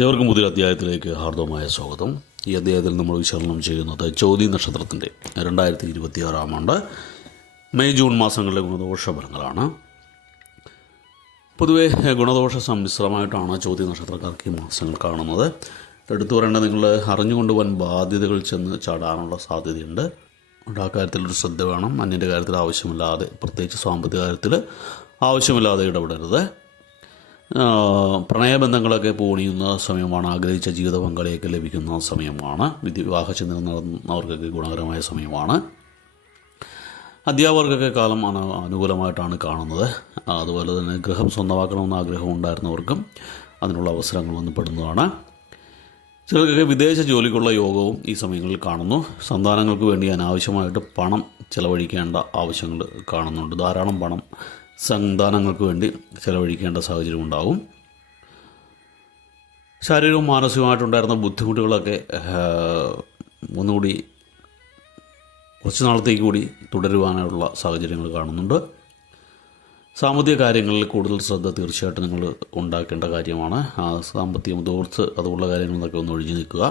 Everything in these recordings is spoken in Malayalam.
ഏവർക്കും പുതിയ അധ്യായത്തിലേക്ക് ഹാർദവമായ സ്വാഗതം. ഈ അധ്യായത്തിൽ നമ്മൾ വിശകലനം ചെയ്യുന്നത് ചോതി നക്ഷത്രത്തിൻ്റെ 2026 ആണ്ട് മെയ് ജൂൺ മാസങ്ങളിലെ ഗുണദോഷ ഫലങ്ങളാണ്. പൊതുവെ ഗുണദോഷ സമ്മിശ്രമായിട്ടാണ് ചോതി നക്ഷത്രക്കാർക്ക് ഈ മാസങ്ങൾ കാണുന്നത്. എടുത്തു പറയേണ്ട, നിങ്ങൾ അറിഞ്ഞുകൊണ്ട് വൻ ബാധ്യതകൾ ചെന്ന് ചാടാനുള്ള സാധ്യതയുണ്ട്. ആ കാര്യത്തിലൊരു ശ്രദ്ധ വേണം. അന്യൻ്റെ കാര്യത്തിൽ ആവശ്യമില്ലാതെ, പ്രത്യേകിച്ച് സാമ്പത്തിക കാര്യത്തിൽ ആവശ്യമില്ലാതെ ഇടപെടരുത്. പ്രണയബന്ധങ്ങളൊക്കെ പൂണിയുന്ന സമയമാണ്. ആഗ്രഹിച്ച ജീവിത പങ്കാളിയൊക്കെ ലഭിക്കുന്ന സമയമാണ്. വിവാഹ ചിന്തനം നടന്നവർക്കൊക്കെ ഗുണകരമായ സമയമാണ്. അധ്യാപകർക്കൊക്കെ കാലം അനുകൂലമായിട്ടാണ് കാണുന്നത്. അതുപോലെ തന്നെ ഗൃഹം സ്വന്തമാക്കണമെന്ന് ആഗ്രഹം ഉണ്ടായിരുന്നവർക്കും അതിനുള്ള അവസരങ്ങൾ വന്നുപെടുന്നതാണ്. ചിലർക്കൊക്കെ വിദേശ ജോലിക്കുള്ള യോഗവും ഈ സമയങ്ങളിൽ കാണുന്നു. സന്താനങ്ങൾക്ക് വേണ്ടി അനാവശ്യമായിട്ട് പണം ചിലവഴിക്കേണ്ട ആവശ്യങ്ങൾ കാണുന്നുണ്ട്. ധാരാളം പണം സന്താനങ്ങൾക്ക് വേണ്ടി ചിലവഴിക്കേണ്ട സാഹചര്യം ഉണ്ടാവും. ശാരീരികവും മാനസികമായിട്ടുണ്ടായിരുന്ന ബുദ്ധിമുട്ടുകളൊക്കെ ഒന്നുകൂടി കുറച്ച് നാളത്തേക്ക് കൂടി തുടരുവാനുള്ള സാഹചര്യങ്ങൾ കാണുന്നുണ്ട്. സാമ്പത്തിക കാര്യങ്ങളിൽ കൂടുതൽ ശ്രദ്ധ തീർച്ചയായിട്ടും നിങ്ങൾ ഉണ്ടാക്കേണ്ട കാര്യമാണ്. സാമ്പത്തികം ദൂർത്ത് അതുള്ള കാര്യങ്ങളിൽ നിന്നൊക്കെ ഒന്ന് ഒഴിഞ്ഞു നിൽക്കുക.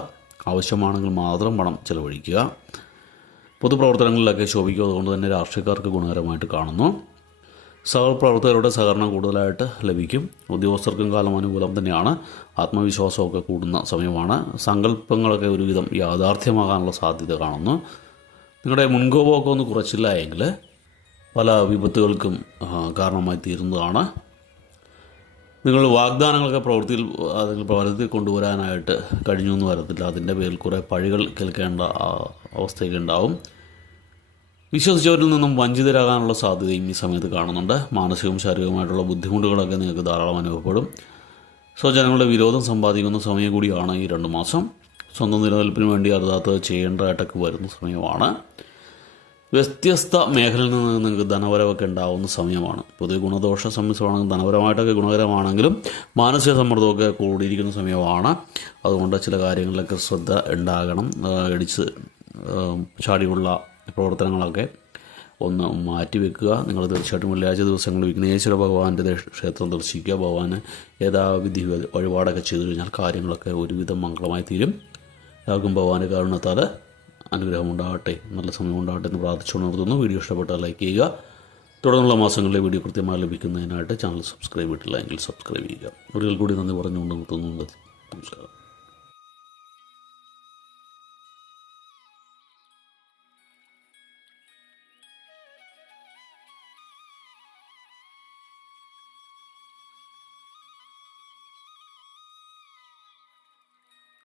ആവശ്യമാണെങ്കിൽ മാത്രം പണം ചിലവഴിക്കുക. പൊതുപ്രവർത്തനങ്ങളിലൊക്കെ ശോഭിക്കുക. അതുകൊണ്ട് തന്നെ രാഷ്ട്രീയക്കാർക്ക് ഗുണകരമായിട്ട് കാണുന്നു. സഹപ്രവർത്തകരുടെ സഹകരണം കൂടുതലായിട്ട് ലഭിക്കും. ഉദ്യോഗസ്ഥർക്കും കാലം അനുകൂലം തന്നെയാണ്. ആത്മവിശ്വാസമൊക്കെ കൂടുന്ന സമയമാണ്. സങ്കല്പങ്ങളൊക്കെ ഒരുവിധം യാഥാർത്ഥ്യമാകാനുള്ള സാധ്യത കാണുന്നു. നിങ്ങളുടെ മുൻകോപമൊക്കെ ഒന്ന് കുറച്ചില്ല എങ്കിൽ പല വിപത്തുകൾക്കും കാരണമായി തീരുന്നതാണ്. നിങ്ങൾ വാഗ്ദാനങ്ങളൊക്കെ പ്രവൃത്തിയിൽ കൊണ്ടുവരാനായിട്ട് കഴിഞ്ഞു എന്ന് വരത്തില്ല. അതിൻ്റെ പേരിൽ കുറേ പഴികൾ കേൾക്കേണ്ട അവസ്ഥയൊക്കെ ഉണ്ടാവും. വിശ്വസിച്ചവരിൽ നിന്നും വഞ്ചിതരാകാനുള്ള സാധ്യതയും ഈ സമയത്ത് കാണുന്നുണ്ട്. മാനസികവും ശാരീരികവുമായിട്ടുള്ള ബുദ്ധിമുട്ടുകളൊക്കെ നിങ്ങൾക്ക് ധാരാളം അനുഭവപ്പെടും. സ്വജനങ്ങളുടെ വിരോധം സമ്പാദിക്കുന്ന സമയം കൂടിയാണ് ഈ 2 മാസം. സ്വന്തം നിലനിൽപ്പിന് വേണ്ടി അരുതാത്തത് ചെയ്യേണ്ടതായിട്ടൊക്കെ വരുന്ന സമയമാണ്. വ്യത്യസ്ത മേഖലയിൽ നിന്ന് നിങ്ങൾക്ക് ധനവരവൊക്കെ ഉണ്ടാകുന്ന സമയമാണ്. പൊതുവെ ഗുണദോഷ സമ്മിശ്രമാണെങ്കിൽ ധനപരമായിട്ടൊക്കെ ഗുണകരമാണെങ്കിലും മാനസിക സമ്മർദ്ദമൊക്കെ കൂടിയിരിക്കുന്ന സമയമാണ്. അതുകൊണ്ട് ചില കാര്യങ്ങളിലൊക്കെ ശ്രദ്ധ ഉണ്ടാകണം. ഇടിച്ച് ചാടിയുള്ള പ്രവർത്തനങ്ങളൊക്കെ ഒന്ന് മാറ്റിവെക്കുക. നിങ്ങൾ തീർച്ചയായിട്ടും വെള്ളിയാഴ്ച ദിവസങ്ങളിൽ വിഘ്നേശ്വര ഭഗവാന്റെ ക്ഷേത്രം ദർശിക്കുക. ഭഗവാന് യഥാവിധി വഴിപാടൊക്കെ ചെയ്തു കഴിഞ്ഞാൽ കാര്യങ്ങളൊക്കെ ഒരുവിധം മംഗളമായി തീരും. എല്ലാവർക്കും ഭഗവാന്റെ കാരുണ്യത്താൽ അനുഗ്രഹമുണ്ടാകട്ടെ, നല്ല സമയമുണ്ടാകട്ടെ എന്ന് പ്രാർത്ഥിച്ചുകൊണ്ട് നിർത്തുന്നു. വീഡിയോ ഇഷ്ടപ്പെട്ടാൽ ലൈക്ക് ചെയ്യുക. തുടർന്നുള്ള മാസങ്ങളിലെ വീഡിയോ കൃത്യമായി ലഭിക്കുന്നതിനായിട്ട് ചാനൽ സബ്സ്ക്രൈബ് ചെയ്തിട്ടില്ല എങ്കിൽ സബ്സ്ക്രൈബ് ചെയ്യുക. ഒരിക്കൽ കൂടി നന്ദി പറഞ്ഞുകൊണ്ട് നിർത്തുന്നു.